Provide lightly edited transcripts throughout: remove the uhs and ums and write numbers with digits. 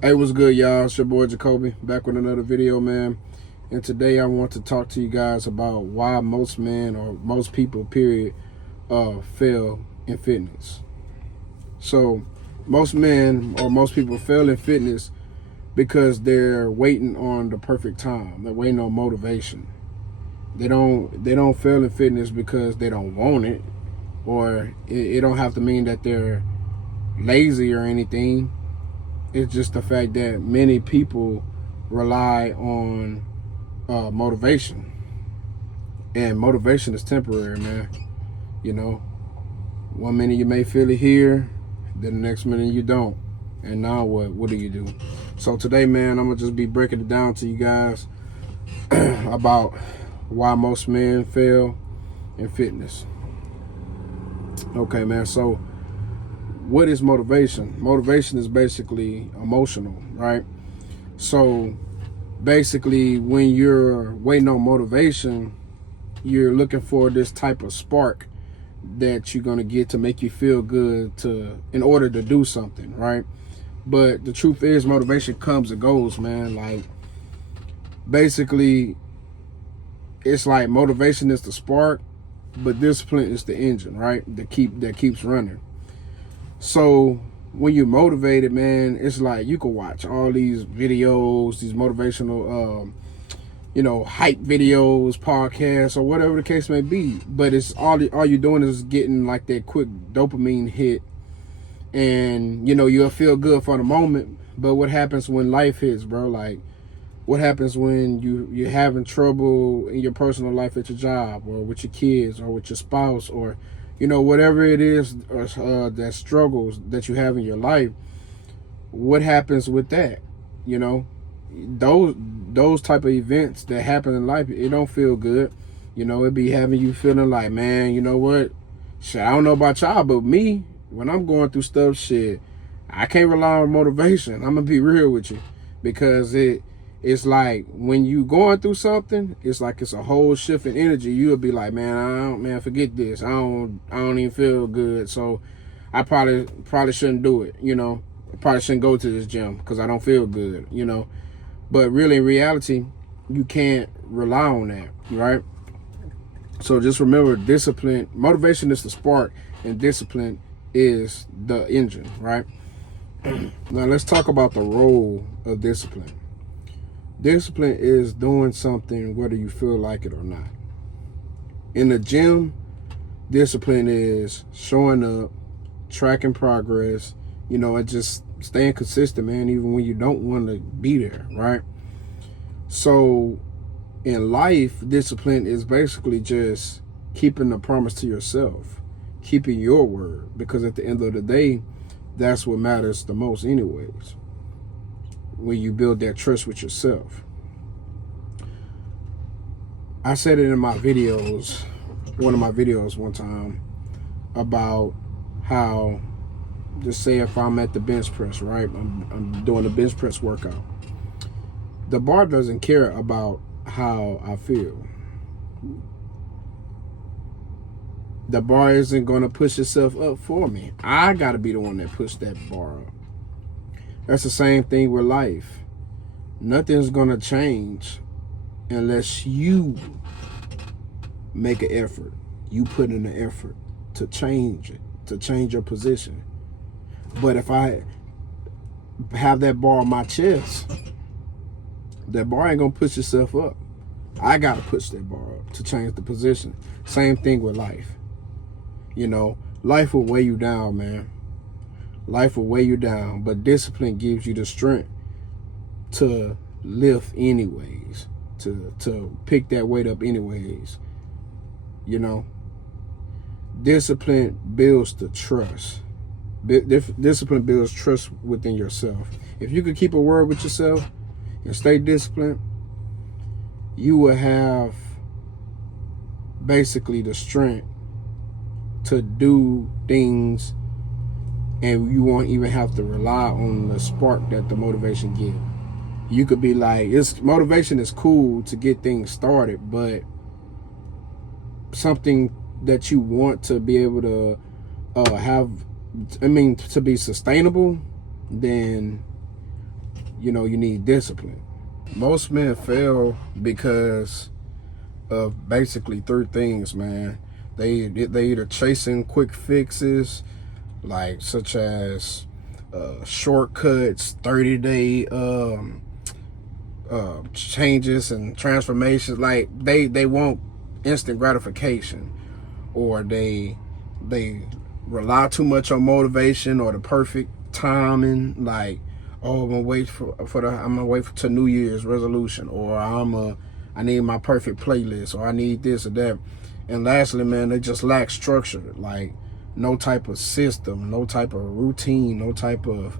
Hey, what's good, y'all? It's your boy Jacoby, back with another video, man. And today I want to talk to you guys about why most men or most people, period, fail in fitness. So, most men or most people fail in fitness because they're waiting on the perfect time. They're waiting on motivation. They don't fail in fitness because they don't want it, or it don't have to mean that they're lazy or anything. It's just the fact that many people rely on motivation, and motivation is temporary, man. You know, one minute you may feel it here, then the next minute you don't, and now what? What do you do? So today, man, I'm gonna just be breaking it down to you guys about why most men fail in fitness. Okay, man. So, what is motivation? Motivation is basically emotional, right? So basically, when you're waiting on motivation, you're looking for this type of spark that you're going to get to make you feel good in order to do something, right? But the truth is, motivation comes and goes, man. Like, basically, it's like motivation is the spark, but discipline is the engine, right? That keeps running. So when you're motivated, man, it's like you can watch all these videos, these motivational, hype videos, podcasts, or whatever the case may be. But it's all you're doing is getting like that quick dopamine hit, and you'll feel good for the moment. But what happens when life hits, bro? Like, what happens when you're having trouble in your personal life at your job, or with your kids, or with your spouse, or whatever it is, that struggles that you have in your life? What happens with that? You know, those type of events that happen in life, it don't feel good. It be having you feeling like, man, you know what? Shit, I don't know about y'all, but me, when I'm going through stuff, shit, I can't rely on motivation. I'm gonna be real with you, because it's like when you going through something, it's like it's a whole shift in energy. You'll be like, man, forget this. I don't even feel good. So I probably shouldn't do it. I probably shouldn't go to this gym because I don't feel good. But really, in reality, you can't rely on that, right? So just remember, discipline, motivation is the spark, and discipline is the engine, right? Now let's talk about the role of discipline. Discipline is doing something whether you feel like it or not. In the gym, discipline is showing up, tracking progress, and just staying consistent, man, even when you don't want to be there, right? So in life, discipline is basically just keeping the promise to yourself, keeping your word, because at the end of the day, that's what matters the most anyways, when you build that trust with yourself. I said it in my videos, one of my videos one time, about how, just say if I'm at the bench press, right? I'm doing the bench press workout. The bar doesn't care about how I feel. The bar isn't going to push itself up for me. I got to be the one that pushed that bar up. That's the same thing with life. Nothing's going to change unless you make an effort. You put in the effort to change it, to change your position. But if I have that bar on my chest, that bar ain't going to push itself up. I got to push that bar up to change the position. Same thing with life. Life will weigh you down, man. Life will weigh you down, but discipline gives you the strength to lift anyways, to pick that weight up anyways. Discipline builds the trust. Discipline builds trust within yourself. If you could keep a word with yourself and stay disciplined, you will have basically the strength to do things, and you won't even have to rely on the spark that the motivation gives. You could be like, motivation is cool to get things started, but something that you want to be able to to be sustainable, then you know, you need discipline. Most men fail because of basically three things, man. They either chasing quick fixes, like such as shortcuts, 30-day changes and transformations. Like they want instant gratification, or they rely too much on motivation or the perfect timing. Like, oh, I'm gonna wait to New Year's resolution, or I need my perfect playlist, or I need this or that. And lastly, man, they just lack structure. Like no type of system, no type of routine, no type of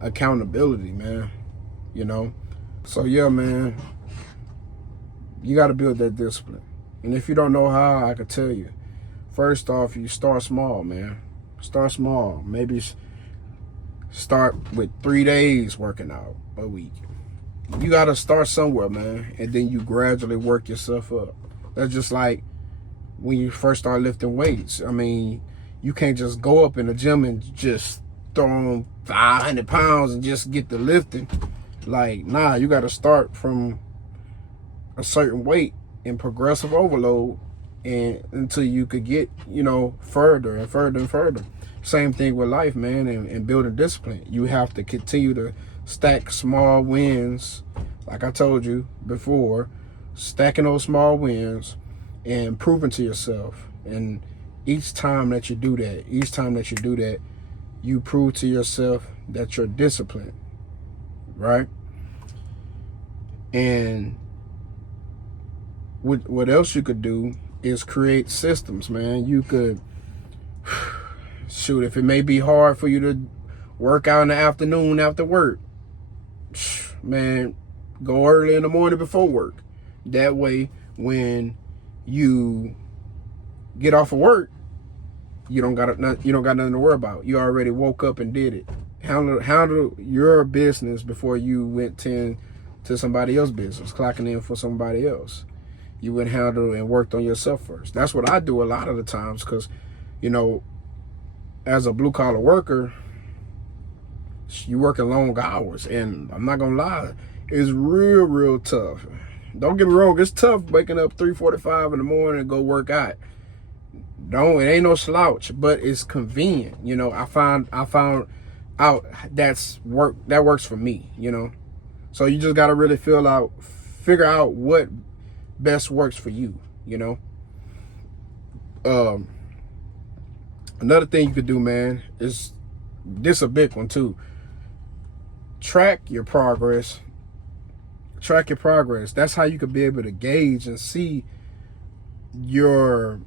accountability, man. You know? So yeah, man, you got to build that discipline. And if you don't know how, I could tell you. First off, you start small, man. Start small. Maybe start with 3 days working out a week. You got to start somewhere, man, and then you gradually work yourself up. That's just like when you first start lifting weights. I mean, you can't just go up in the gym and just throw on 500 pounds and just get the lifting. Like, nah, you got to start from a certain weight in progressive overload, and until you could get, you know, further and further and further. Same thing with life, man, and building discipline. You have to continue to stack small wins, like I told you before, stacking those small wins and proving to yourself. And each time that you do that, you prove to yourself that you're disciplined, right? And what else you could do is create systems, man. You could, shoot, if it may be hard for you to work out in the afternoon after work, man, go early in the morning before work. That way, when you get off of work, you don't got nothing to worry about. You already woke up and did it. Handle your business before you went to somebody else's business, clocking in for somebody else. You went handle and worked on yourself first. That's what I do a lot of the times, because, you know, as a blue collar worker, you working long hours, and I'm not gonna lie, it's real tough. Don't get me wrong, it's tough waking up 3:45 in the morning and go work out. It ain't no slouch, but it's convenient. You know, I found out that works for me, you know. So you just gotta really figure out what best works for you, you know. Another thing you could do, man, is this a big one too. Track your progress. That's how you could be able to gauge and see your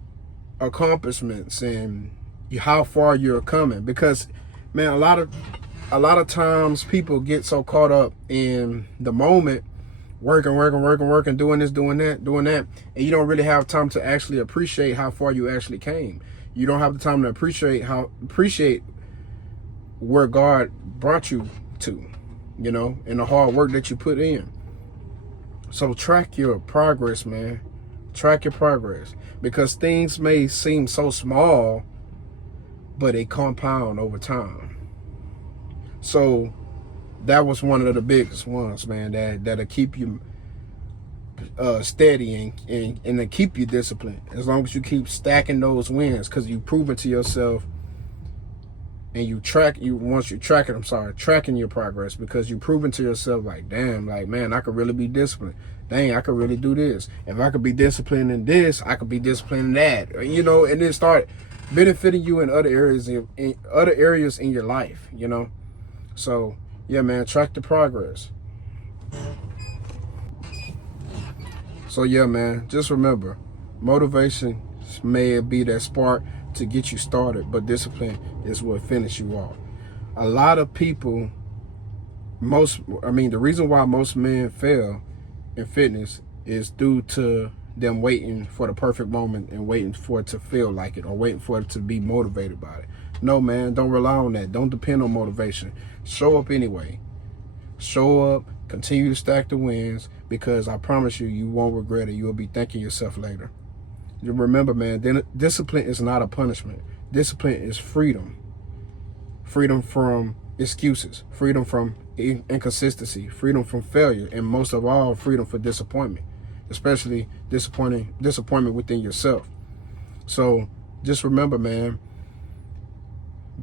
accomplishments and how far you're coming. Because, man, a lot of times people get so caught up in the moment, working, doing this, doing that, and you don't really have time to actually appreciate how far you actually came. You don't have the time to appreciate where God brought you to, you know, and the hard work that you put in. So track your progress, man. Track your progress, because things may seem so small, but they compound over time. So that was one of the biggest ones, man, that'll keep you steady and to keep you disciplined, as long as you keep stacking those wins, because you've proven to yourself, and tracking your progress, because you've proven to yourself, like, damn, like, man, I could really be disciplined. Dang, I could really do this. If I could be disciplined in this, I could be disciplined in that, you know, and then start benefiting you in other areas in your life, you know. So yeah, man, track the progress. So yeah, man, just remember, motivation may be that spark to get you started, but discipline is what finishes you off. A lot of people, the reason why most men fail in fitness is due to them waiting for the perfect moment and waiting for it to feel like it, or waiting for it to be motivated by it. No, man, don't rely on that. Don't depend on motivation. Show up anyway. Show up, continue to stack the wins, because I promise you, you won't regret it. You'll be thanking yourself later. Remember, man, discipline is not a punishment. Discipline is freedom. Freedom from excuses. Freedom from inconsistency, freedom from failure, and most of all, freedom for disappointment, especially disappointment within yourself. So just remember, man,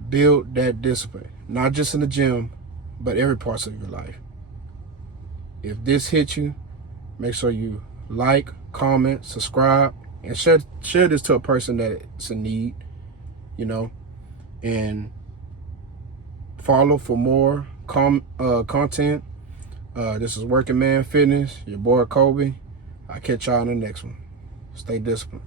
build that discipline, not just in the gym, but every parts of your life. If this hit you, make sure you like, comment, subscribe, and share this to a person that's in need, and follow for more content. This is Working Man Fitness, your boy Kobe. I'll catch y'all in the next one. Stay disciplined.